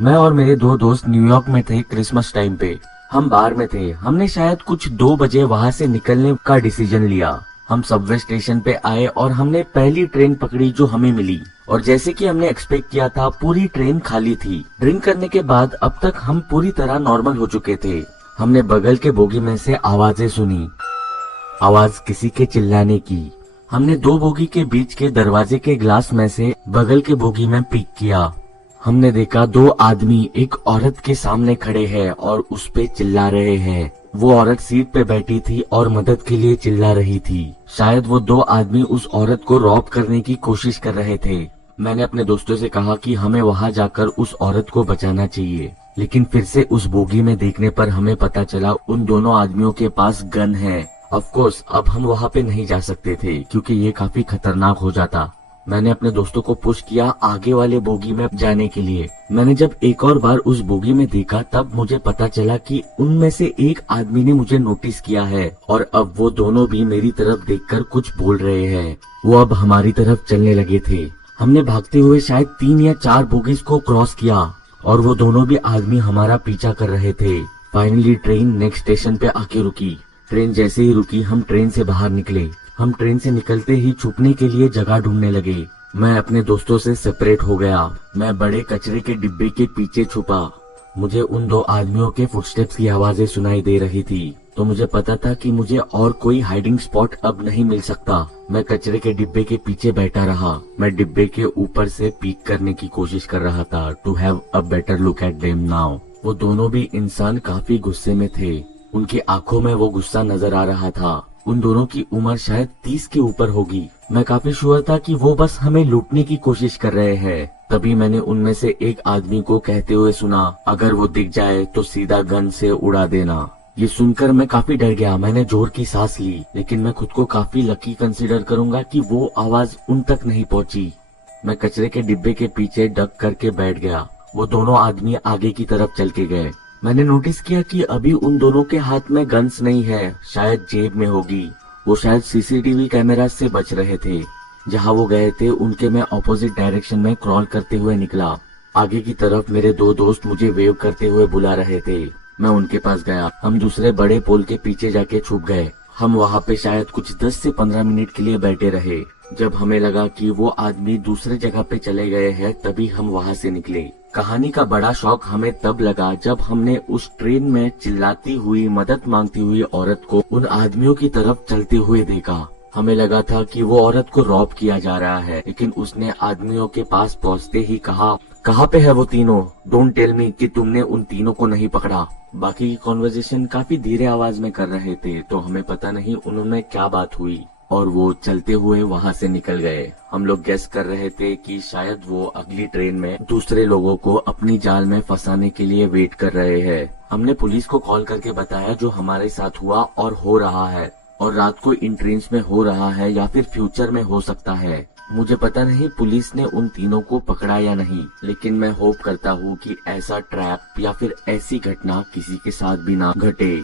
मैं और मेरे दो दोस्त न्यूयॉर्क में थे क्रिसमस टाइम पे। हम बार में थे। हमने शायद कुछ 2 बजे वहाँ से निकलने का डिसीजन लिया। हम सबवे स्टेशन पे आए और हमने पहली ट्रेन पकड़ी जो हमें मिली। और जैसे कि हमने एक्सपेक्ट किया था, पूरी ट्रेन खाली थी। ड्रिंक करने के बाद अब तक हम पूरी तरह नॉर्मल हो चुके थे। हमने बगल के बोगी में से आवाजें सुनी, आवाज किसी के चिल्लाने की। हमने 2 बोगी के बीच के दरवाजे के ग्लास में से बगल के बोगी में पीक किया। हमने देखा 2 आदमी एक औरत के सामने खड़े हैं और उस पे चिल्ला रहे हैं। वो औरत सीट पे बैठी थी और मदद के लिए चिल्ला रही थी। शायद वो 2 आदमी उस औरत को रॉब करने की कोशिश कर रहे थे। मैंने अपने दोस्तों से कहा कि हमें वहाँ जाकर उस औरत को बचाना चाहिए, लेकिन फिर से उस बोगी में देखने पर हमें पता चला उन दोनों आदमियों के पास गन है। ऑफ कोर्स अब हम वहाँ पे नहीं जा सकते थे क्योंकि ये काफी खतरनाक हो जाता। मैंने अपने दोस्तों को पुश किया आगे वाले बोगी में जाने के लिए। मैंने जब एक और बार उस बोगी में देखा तब मुझे पता चला कि उनमें से एक आदमी ने मुझे नोटिस किया है और अब वो दोनों भी मेरी तरफ देखकर कुछ बोल रहे हैं। वो अब हमारी तरफ चलने लगे थे। हमने भागते हुए शायद 3 या 4 बोगीज को क्रॉस किया और वो दोनों भी आदमी हमारा पीछा कर रहे थे। फाइनली ट्रेन नेक्स्ट स्टेशन पे आके रुकी। ट्रेन जैसे ही रुकी हम ट्रेन से बाहर निकले। हम ट्रेन से निकलते ही छुपने के लिए जगह ढूंढने लगे। मैं अपने दोस्तों से सेपरेट हो गया। मैं बड़े कचरे के डिब्बे के पीछे छुपा। मुझे उन 2 आदमियों के फुटस्टेप्स की आवाजें सुनाई दे रही थी, तो मुझे पता था कि मुझे और कोई हाइडिंग स्पॉट अब नहीं मिल सकता। मैं कचरे के डिब्बे के पीछे बैठा रहा। मैं डिब्बे के ऊपर से पीक करने की कोशिश कर रहा था to have a better look at them now. वो दोनों भी इंसान काफी गुस्से में थे। उनकी आंखों में वो गुस्सा नजर आ रहा था। उन दोनों की उम्र शायद 30 के ऊपर होगी। मैं काफी श्योर था कि वो बस हमें लूटने की कोशिश कर रहे हैं। तभी मैंने उनमें से एक आदमी को कहते हुए सुना, अगर वो दिख जाए तो सीधा गन से उड़ा देना। ये सुनकर मैं काफी डर गया। मैंने जोर की सांस ली, लेकिन मैं खुद को काफी लकी कंसीडर करूंगा कि वो आवाज उन तक नहीं पहुंची। मैं कचरे के डिब्बे के पीछे डक करके बैठ गया। वो दोनों आदमी आगे की तरफ चल के गए। मैंने नोटिस किया कि अभी उन दोनों के हाथ में गन्स नहीं है, शायद जेब में होगी। वो शायद सीसीटीवी कैमरा से बच रहे थे। जहां वो गए थे उनके मैं ऑपोजिट डायरेक्शन में क्रॉल करते हुए निकला। आगे की तरफ मेरे 2 दोस्त मुझे वेव करते हुए बुला रहे थे। मैं उनके पास गया। हम दूसरे बड़े पोल के पीछे जाके छुप गए। हम वहाँ पे शायद कुछ 10 से 15 मिनट के लिए बैठे रहे। जब हमें लगा कि वो आदमी दूसरे जगह पे चले गए हैं, तभी हम वहाँ से निकले। कहानी का बड़ा शौक हमें तब लगा जब हमने उस ट्रेन में चिल्लाती हुई, मदद मांगती हुई औरत को उन आदमियों की तरफ चलते हुए देखा। हमें लगा था कि वो औरत को रॉब किया जा रहा है, लेकिन उसने आदमियों के पास पहुंचते ही कहा, कहाँ पे है वो तीनों? डोंट टेल मी कि तुमने उन तीनों को नहीं पकड़ा। बाकी की कॉन्वर्सेशन काफी धीरे आवाज में कर रहे थे, तो हमें पता नहीं उन्होंने क्या बात हुई और वो चलते हुए वहाँ से निकल गए। हम लोग गेस कर रहे थे कि शायद वो अगली ट्रेन में दूसरे लोगों को अपनी जाल में फंसाने के लिए वेट कर रहे हैं। हमने पुलिस को कॉल करके बताया जो हमारे साथ हुआ और हो रहा है, और रात को इन ट्रेन्स में हो रहा है या फिर फ्यूचर में हो सकता है। मुझे पता नहीं पुलिस ने उन तीनों को पकड़ा या नहीं, लेकिन मैं होप करता हूँ कि ऐसा ट्रैप या फिर ऐसी घटना किसी के साथ भी ना घटे।